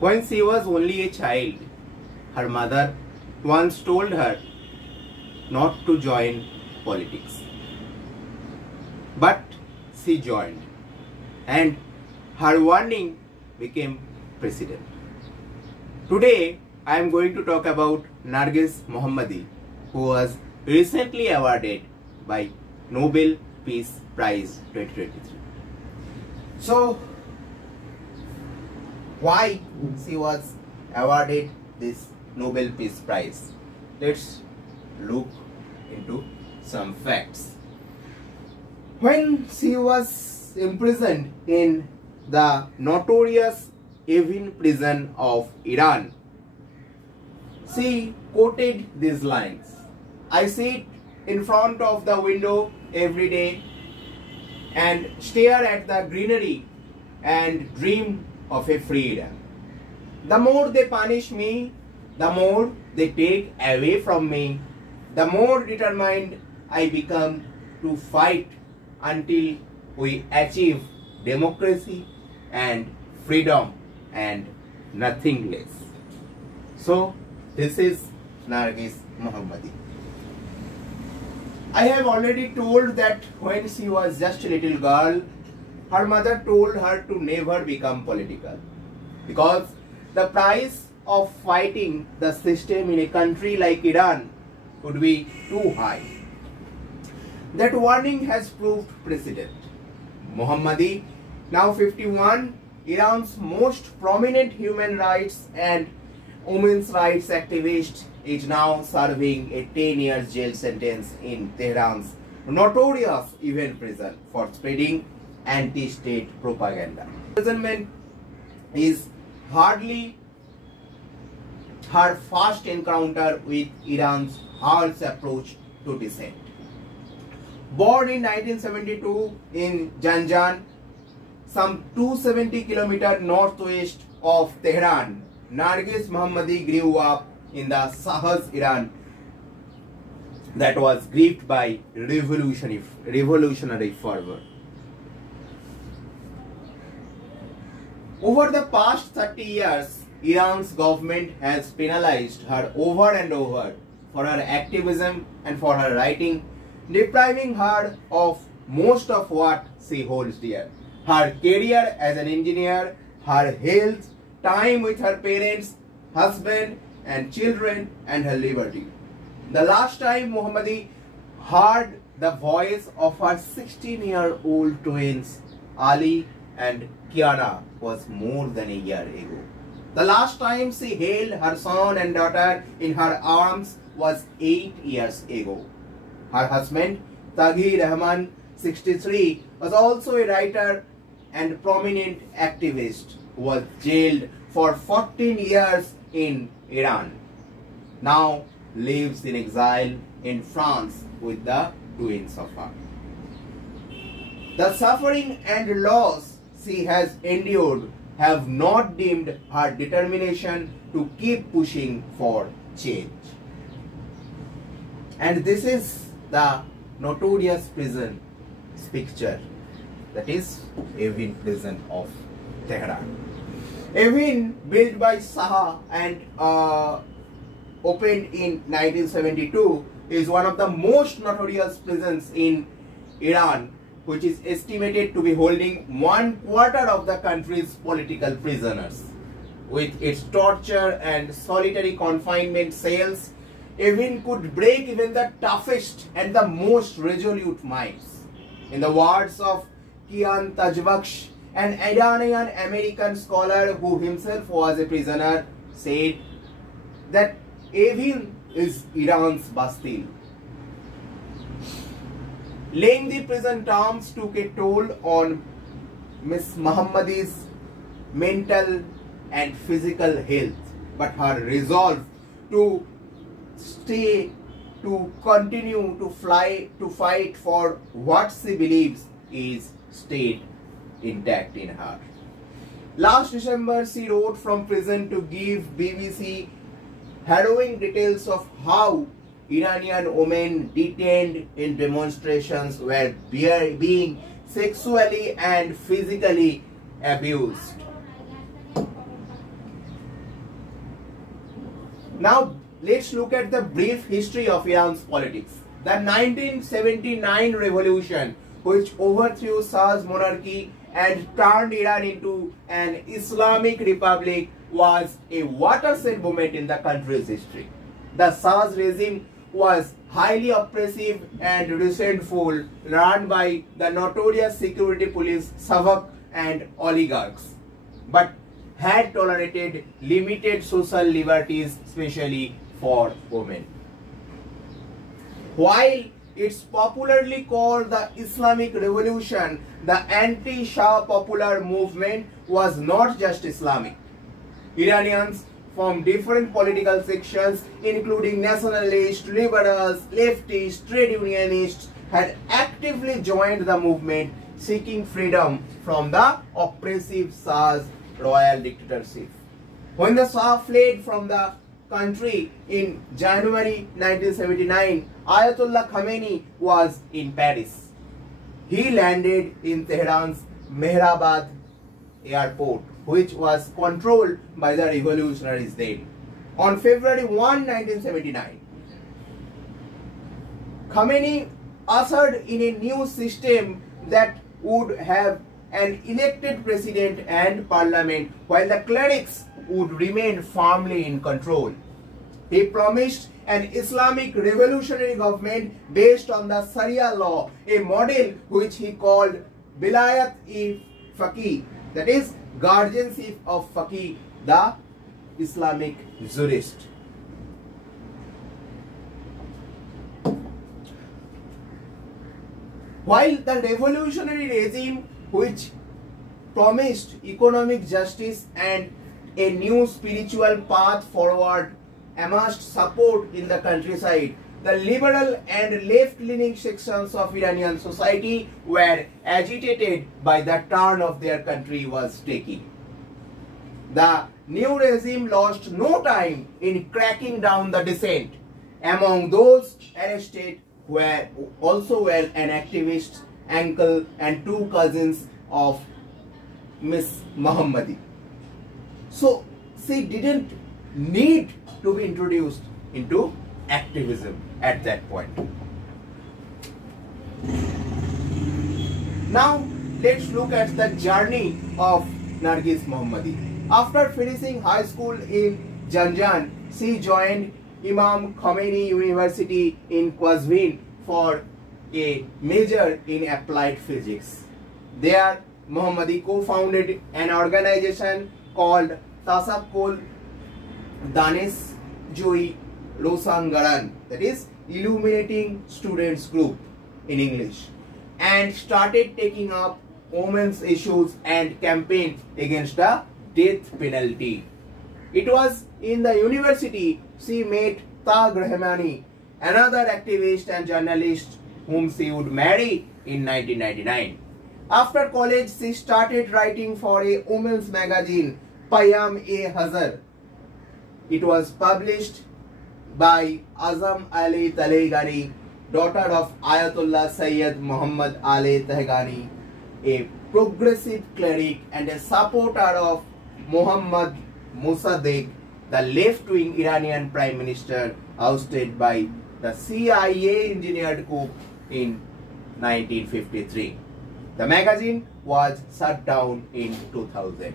When she was only a child, her mother once told her not to join politics. But she joined, and her warning became precedent. Today, I am going to talk about Narges Mohammadi, who was recently awarded by Nobel Peace Prize 2023. So, why she was awarded this Nobel Peace Prize? Let's look into some facts. When she was imprisoned in the notorious Evin prison of Iran, she quoted these lines: "I sit in front of the window every day and stare at the greenery and dream of a freedom. The more they punish me, the more they take away from me, the more determined I become to fight until we achieve democracy and freedom and nothing less." So, this is Narges Mohammadi. I have already told that when she was just a little girl, her mother told her to never become political because the price of fighting the system in a country like Iran would be too high. That warning has proved precedent. Mohammadi, now 51, Iran's most prominent human rights and women's rights activist, is now serving a 10-year jail sentence in Tehran's notorious Evin prison for spreading anti-state propaganda. Imprisonment is hardly her first encounter with Iran's harsh approach to dissent. Born in 1972 in Zanjan, some 270 km northwest of Tehran, Narges Mohammadi grew up in the Shah's Iran that was gripped by revolutionary fervor. Over the past 30 years, Iran's government has penalized her over and over for her activism and for her writing, depriving her of most of what she holds dear: her career as an engineer, her health, time with her parents, husband and children, and her liberty. The last time Mohammadi heard the voice of her 16-year-old twins, Ali and Kiara, was more than a year ago. The last time she held her son and daughter in her arms was 8 years ago. Her husband, Taghi Rahman, 63, was also a writer and prominent activist who was jailed for 14 years in Iran. Now lives in exile in France with the twins of her. The suffering and loss she has endured have not dimmed her determination to keep pushing for change. And this is the notorious prison picture, that is Evin prison of Tehran. Evin, built by Shah and opened in 1972, is one of the most notorious prisons in Iran, which is estimated to be holding 1/4 of the country's political prisoners. With its torture and solitary confinement cells, Evin could break even the toughest and the most resolute minds. In the words of Kian Tajbakhsh, an Iranian-American scholar who himself was a prisoner, said that Evin is Iran's Bastille. Lengthy prison terms took a toll on Miss Mohammadi's mental and physical health, but her resolve to continue to fight for what she believes is stayed intact in her. Last December, she wrote from prison to give BBC harrowing details of how Iranian women detained in demonstrations were being sexually and physically abused. Now let's look at the brief history of Iran's politics. The 1979 revolution, which overthrew Shah's monarchy and turned Iran into an Islamic republic, was a watershed moment in the country's history. The Shah's regime was highly oppressive and resentful, run by the notorious security police Savak and oligarchs, but had tolerated limited social liberties, especially for women. While it's popularly called the Islamic Revolution, the anti-Shah popular movement was not just Islamic. Iranians from different political sections, including nationalists, liberals, leftists, trade unionists, had actively joined the movement, seeking freedom from the oppressive Shah's royal dictatorship. When the Shah fled from the country in January 1979, Ayatollah Khamenei was in Paris. He landed in Tehran's Mehrabad airport, which was controlled by the revolutionaries then. On February 1, 1979, Khamenei ushered in a new system that would have an elected president and parliament, while the clerics would remain firmly in control. He promised an Islamic revolutionary government based on the Sharia law, a model which he called Vilayat-e-Faqih, that is, guardianship of Faqih, the Islamic jurist. While the revolutionary regime, which promised economic justice and a new spiritual path forward, amassed support in the countryside, the liberal and left-leaning sections of Iranian society were agitated by the turn of their country was taking. The new regime lost no time in cracking down the dissent. Among those arrested were also an activist, uncle and two cousins of Miss Mohammadi. So she didn't need to be introduced into activism at that point. Now let's look at the journey of Nargis Mohammadi. After finishing high school in Zanjan, she joined Imam Khomeini University in Qazvin for a major in applied physics. There, Mohammadi co-founded an organization called Tasakul Danes Joi Rosangaran, that is Illuminating Students Group in English, and started taking up women's issues and campaign against the death penalty. It was in the university she met Tag Rahmani, another activist and journalist whom she would marry in 1999. After college, she started writing for a women's magazine, Payam-e-Hazar. It was published by Azam Ali Taleghani, daughter of Ayatollah Sayyid Muhammad Ali Tehgani, a progressive cleric and a supporter of Muhammad Mossadegh, the left-wing Iranian prime minister ousted by the CIA engineered coup in 1953. The magazine was shut down in 2000.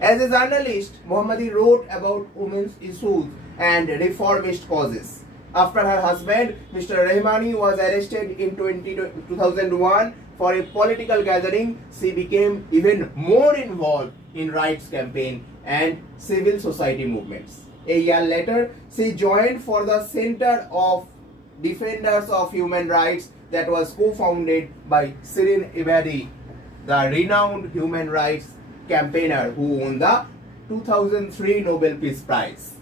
As a journalist, Mohammadi wrote about women's issues and reformist causes. After her husband, Mr. Rahmani, was arrested in 2001 for a political gathering, she became even more involved in rights campaign and civil society movements. A year later, she joined for the Center of Defenders of Human Rights that was co-founded by Shirin Ebadi, the renowned human rights campaigner who won the 2003 Nobel Peace Prize.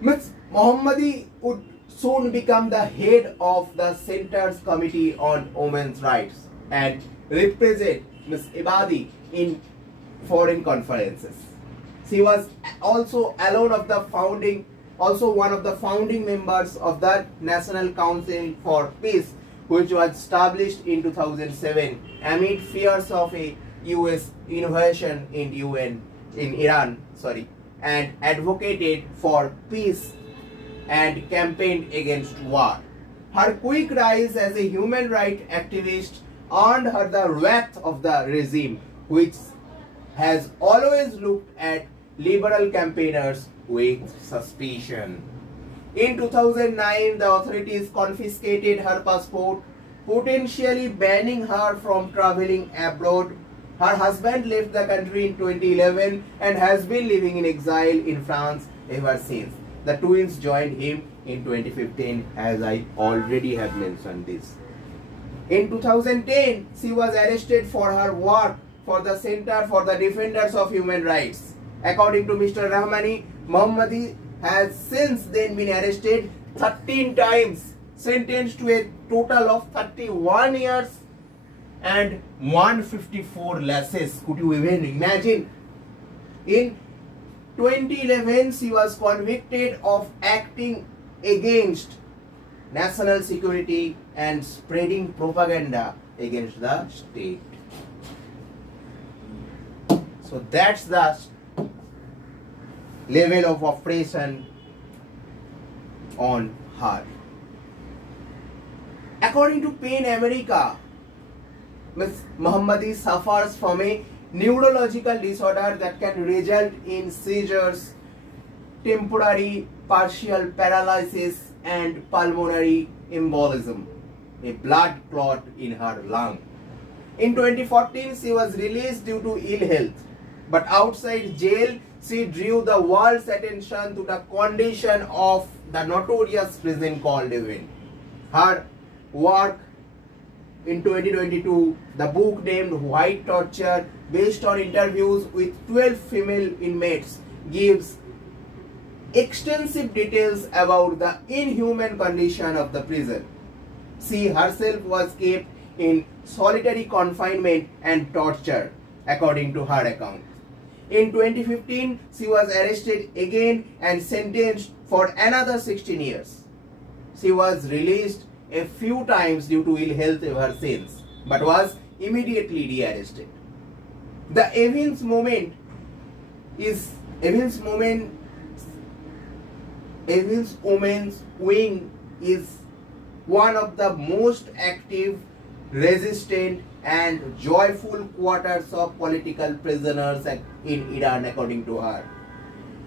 Ms. Mohammadi would soon become the head of the Center's Committee on Women's Rights and represent Ms. Ebadi in foreign conferences. She was also one of the founding members of the National Council for Peace, which was established in 2007 amid fears of a US invasion in Iran, and advocated for peace and campaigned against war. Her quick rise as a human rights activist earned her the wrath of the regime, which has always looked at liberal campaigners with suspicion. In 2009, the authorities confiscated her passport, potentially banning her from traveling abroad. Her husband left the country in 2011 and has been living in exile in France ever since. The twins joined him in 2015, as I already have mentioned this. In 2010, she was arrested for her work for the Center for the Defenders of Human Rights. According to Mr. Rahmani, Mohammadi has since then been arrested 13 times, sentenced to a total of 31 years and 154 lashes. Could you even imagine? In 2011, she was convicted of acting against national security and spreading propaganda against the state. So that's the level of oppression on her. According to PEN America, Ms. Mohammadi suffers from a neurological disorder that can result in seizures, temporary partial paralysis, and pulmonary embolism, a blood clot in her lung. In 2014, she was released due to ill health, but outside jail, she drew the world's attention to the condition of the notorious prison called Evin. Her work in 2022, the book named White Torture, based on interviews with 12 female inmates, gives extensive details about the inhuman condition of the prison. She herself was kept in solitary confinement and torture, according to her account. In 2015, she was arrested again and sentenced for another 16 years. She was released a few times due to ill health ever since, but was immediately rearrested. The Evans Women's Wing is one of the most active, resistant, and joyful quarters of political prisoners in Iran, according to her.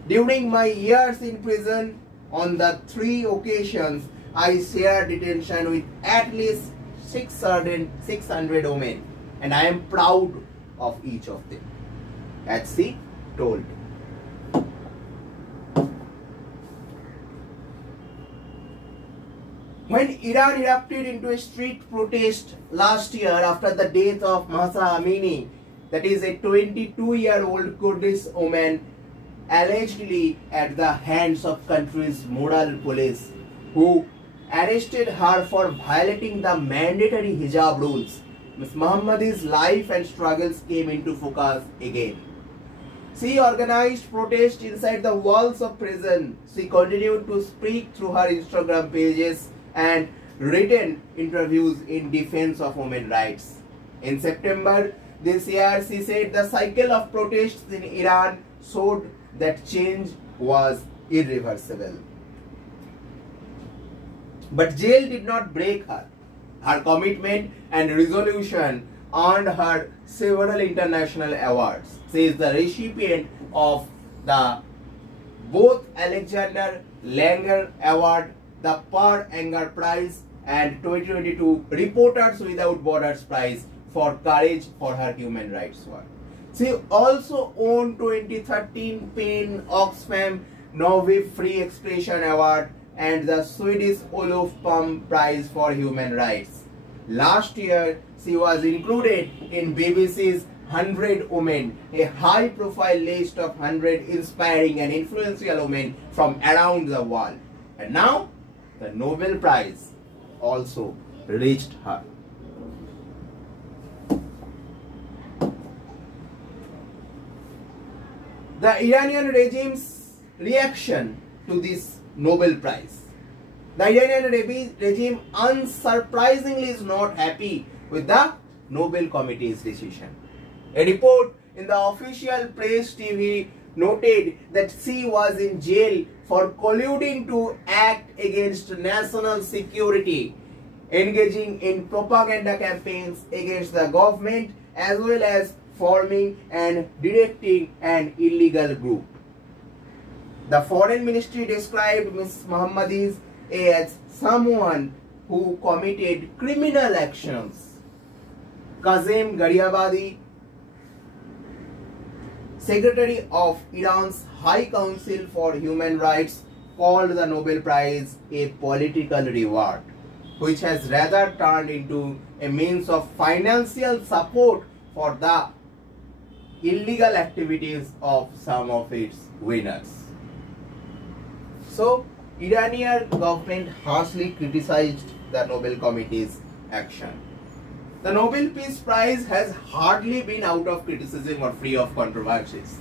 During my years in prison, on the 3 occasions, I shared detention with at least 600 women, and I am proud of each of them, as she told. When Iran erupted into a street protest last year after the death of Mahsa Amini, that is a 22-year-old Kurdish woman, allegedly at the hands of country's moral police, who arrested her for violating the mandatory hijab rules, Ms. Mohammadi's life and struggles came into focus again. She organized protests inside the walls of prison. She continued to speak through her Instagram pages and written interviews in defense of women's rights. In September this year, she said the cycle of protests in Iran showed that change was irreversible. But jail did not break her. Her commitment and resolution earned her several international awards. She is the recipient of the both Alexander Langer Award, the Per Anger Prize, and 2022 Reporters Without Borders Prize for courage for her human rights work. She also won 2013 PEN Oxfam Nobel Free Expression Award and the Swedish Olof Palme Prize for Human Rights. Last year, she was included in BBC's 100 Women, a high-profile list of 100 inspiring and influential women from around the world. And now, the Nobel Prize also reached her. The Iranian regime's reaction to this Nobel Prize. The Iranian regime unsurprisingly is not happy with the Nobel Committee's decision. A report in the official press TV noted that she was in jail for colluding to act against national security, engaging in propaganda campaigns against the government, as well as forming and directing an illegal group. The Foreign Ministry described Ms. Mohammadi as someone who committed criminal actions. Kazem Gharibabadi, Secretary of Iran's High Council for Human Rights, called the Nobel Prize a political reward, which has rather turned into a means of financial support for the illegal activities of some of its winners. So, Iranian government harshly criticized the Nobel Committee's action. The Nobel Peace Prize has hardly been out of criticism or free of controversies.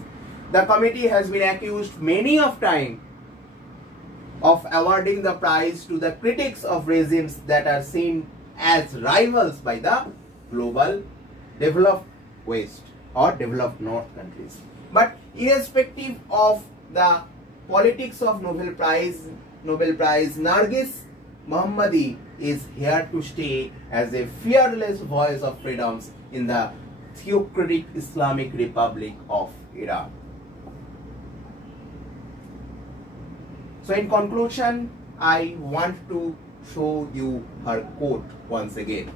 The committee has been accused many of times of awarding the prize to the critics of regimes that are seen as rivals by the global developed West or developed North countries. But irrespective of the politics of Nobel Prize, Narges Mohammadi is here to stay as a fearless voice of freedoms in the theocratic Islamic Republic of Iran. So in conclusion, I want to show you her quote once again.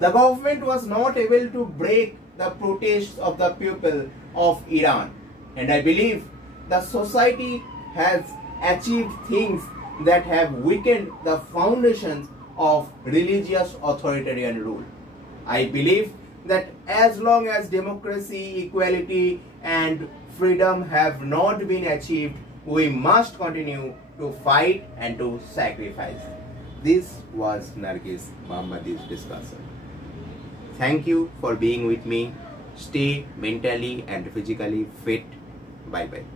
The government was not able to break the protests of the people of Iran, and I believe the society has achieved things that have weakened the foundations of religious authoritarian rule. I believe that as long as democracy, equality and freedom have not been achieved, we must continue to fight and to sacrifice. This was Narges Mohammadi's discussion. Thank you for being with me. Stay mentally and physically fit. Bye bye.